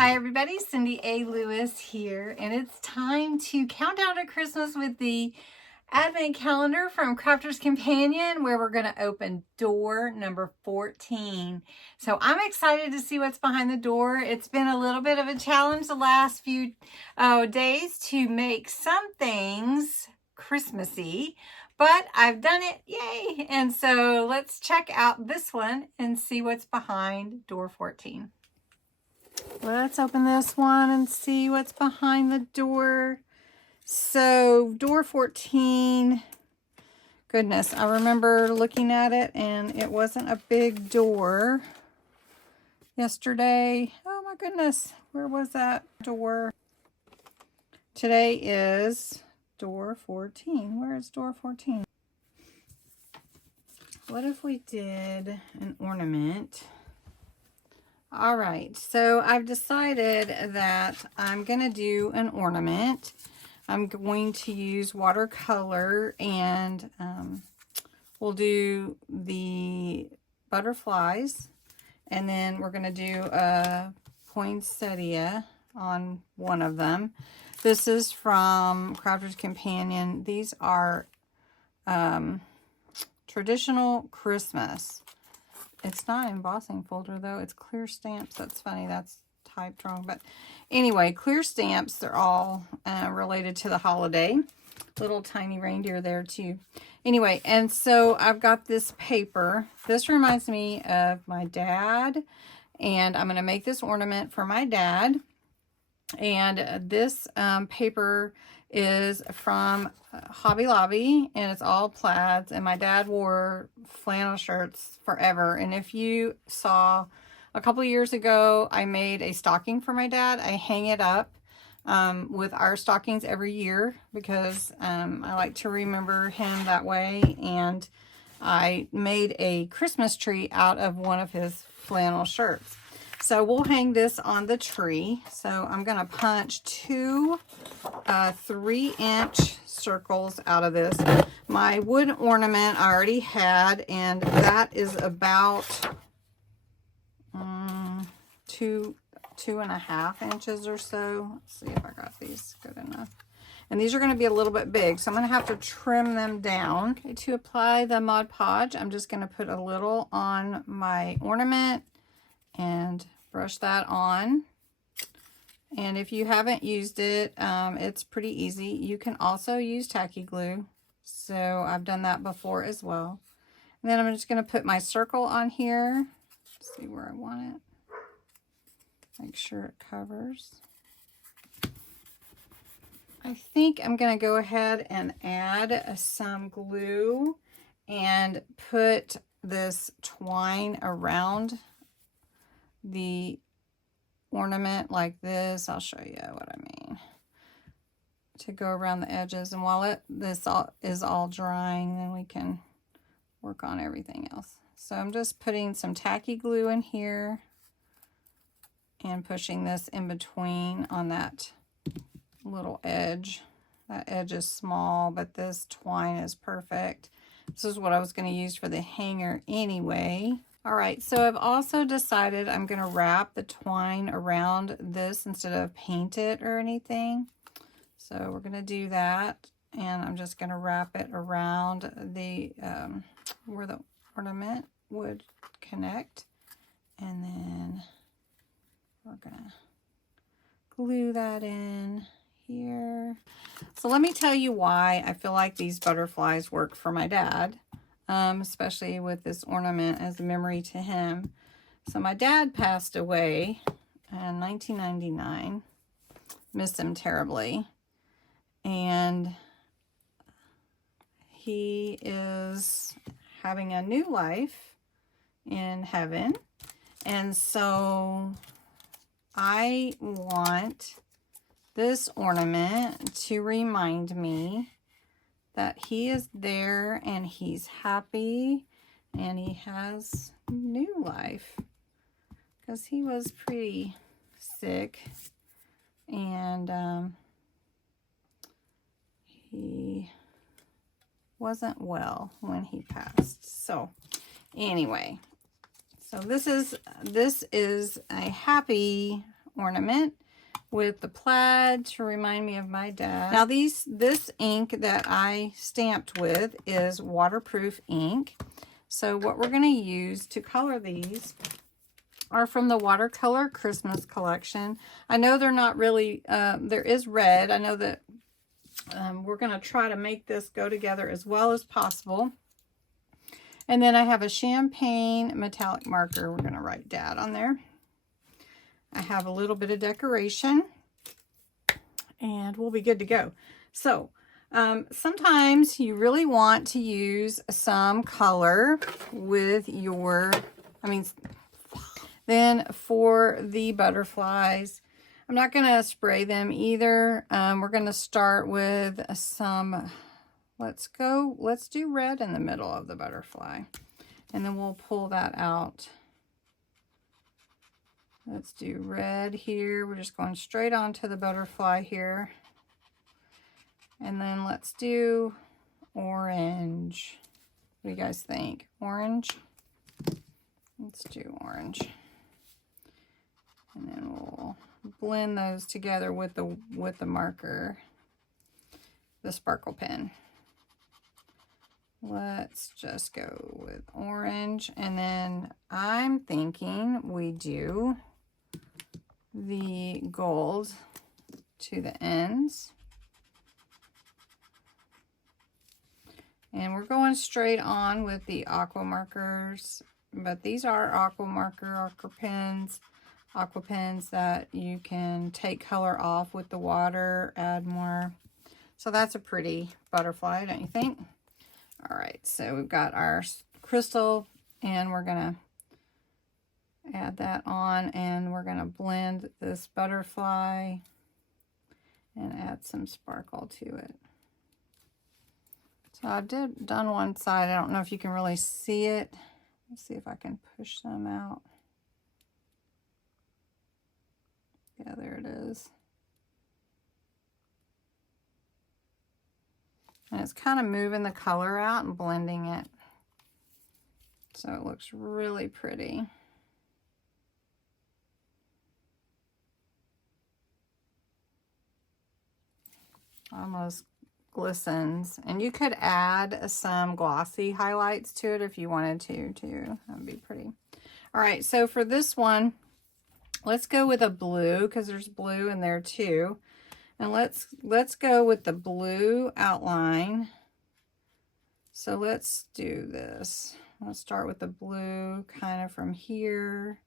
Hi everybody, Cindy A. Lewis here, and it's time to count down to Christmas with the Advent calendar from Crafter's Companion, where we're going to open door number 14. So I'm excited to see what's behind the door. It's been a little bit of a challenge the last few days to make some things Christmassy, but I've done it, yay! And so let's check out this one and see what's behind door 14. Let's open this one and see what's behind the door. So door 14, goodness, I remember looking at it and it wasn't a big door yesterday. Oh my goodness, where was that door? Today is door 14. Where is door 14? What if we did an ornament? All right, so I've decided that I'm going to do an ornament. I'm going to use watercolor, and we'll do the butterflies, and then we're going to do a poinsettia on one of them. This is from Crafter's Companion. These are traditional Christmas. It's not an embossing folder though, it's clear stamps. That's funny, that's typed wrong. But anyway, clear stamps, they're all related to the holiday. Little tiny reindeer there too. Anyway, and so I've got this paper. This reminds me of my dad, and I'm going to make this ornament for my dad. And this paper is from Hobby Lobby, and it's all plaids, and my dad wore flannel shirts forever. And if you saw a couple years ago, I made a stocking for my dad. I hang it up with our stockings every year because I like to remember him that way. And I made a Christmas tree out of one of his flannel shirts. So we'll hang this on the tree. So I'm going to punch two 3-inch circles out of this. My wood ornament I already had, and that is about 2.5 inches or so. Let's see if I got these good enough. And these are going to be a little bit big, so I'm going to have to trim them down. Okay, to apply the Mod Podge, I'm just going to put a little on my ornament and brush that on. And if you haven't used it, it's pretty easy. You can also use tacky glue. So I've done that before as well. And then I'm just going to put my circle on here. Let's see where I want it. Make sure it covers. I think I'm going to go ahead and add some glue and put this twine around the ornament like this. I'll show you what I mean. To go around the edges, and while this is all drying, then we can work on everything else. So I'm just putting some tacky glue in here and pushing this in between on that little edge. That edge is small, but this twine is perfect. This is what I was going to use for the hanger anyway. All right, so I've also decided I'm going to wrap the twine around this instead of paint it or anything. So we're going to do that, and I'm just going to wrap it around the where the ornament would connect, and then we're going to glue that in here. So let me tell you why I feel like these butterflies work for my dad. Especially with this ornament as a memory to him. So my dad passed away in 1999. Miss him terribly. And he is having a new life in heaven. And so I want this ornament to remind me that he is there and he's happy and he has new life, because he was pretty sick and he wasn't well when he passed. So anyway, so this is a happy ornament with the plaid to remind me of my dad. Now this ink that I stamped with is waterproof ink. So what we're going to use to color these are from the Watercolor Christmas collection. I know they're not really, there is red. I know that we're going to try to make this go together as well as possible. And then I have a champagne metallic marker. We're going to write Dad on there. I have a little bit of decoration and we'll be good to go. So sometimes you really want to use some color with your, then for the butterflies, I'm not going to spray them either. We're going to start with some, let's do red in the middle of the butterfly. And then we'll pull that out. Let's do red here. We're just going straight onto the butterfly here. And then let's do orange. What do you guys think? Orange? Let's do orange. And then we'll blend those together with the marker, the sparkle pen. Let's just go with orange. And then I'm thinking we do the gold to the ends. And we're going straight on with the aqua markers, but these are aqua pens that you can take color off with the water, add more. So that's a pretty butterfly, don't you think? All right, so we've got our crystal and we're gonna add that on and we're gonna blend this butterfly and add some sparkle to it. So I've done one side. I don't know if you can really see it. Let's see if I can push them out. Yeah, there it is. And it's kind of moving the color out and blending it. So it looks really pretty. Almost glistens. And you could add some glossy highlights to it if you wanted to too. That would be pretty. All right, so for this one, let's go with a blue because there's blue in there too. And let's go with the blue outline. So let's do this. Let's start with the blue kind of from here.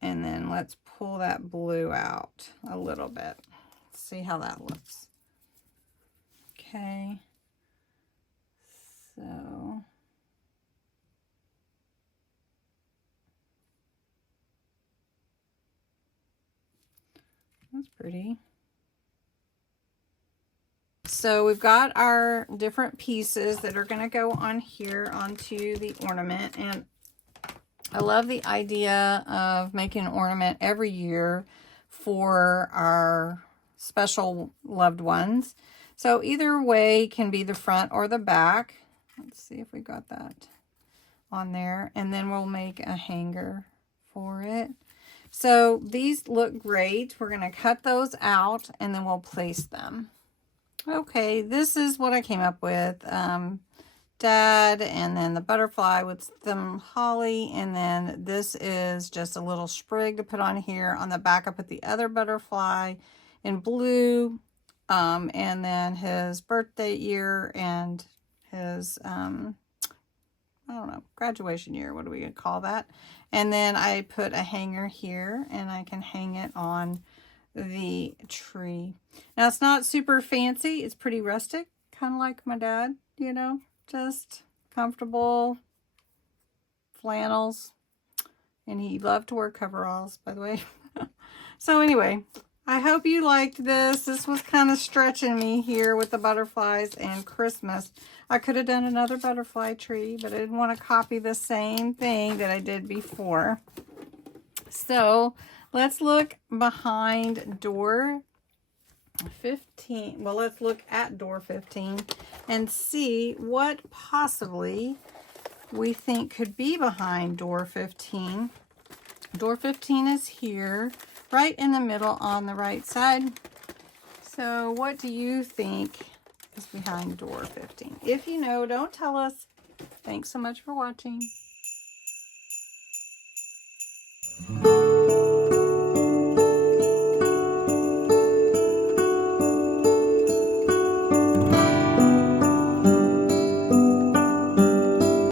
And then let's pull that blue out a little bit. See how that looks. Okay. So that's pretty. So we've got our different pieces that are going to go on here onto the ornament. And I love the idea of making an ornament every year for our special loved ones. So either way can be the front or the back. Let's see if we got that on there. And then we'll make a hanger for it. So these look great. We're going to cut those out and then we'll place them. Okay, this is what I came up with. Dad, and then the butterfly with some holly, and then this is just a little sprig to put on here. On the back I put the other butterfly in blue, and then his birthday year and his I don't know, graduation year, what do we call that? And then I put a hanger here and I can hang it on the tree. Now it's not super fancy, it's pretty rustic, kind of like my dad, you know, just comfortable flannels. And he loved to wear coveralls, by the way. So anyway, I hope you liked this. This was kind of stretching me here with the butterflies and Christmas. I could have done another butterfly tree, but I didn't want to copy the same thing that I did before. So let's look behind door 15. Well, let's look at door 15 and see what possibly we think could be behind door 15. Door 15 is here, right in the middle on the right side. So what do you think is behind door 15? If you know, don't tell us. Thanks so much for watching.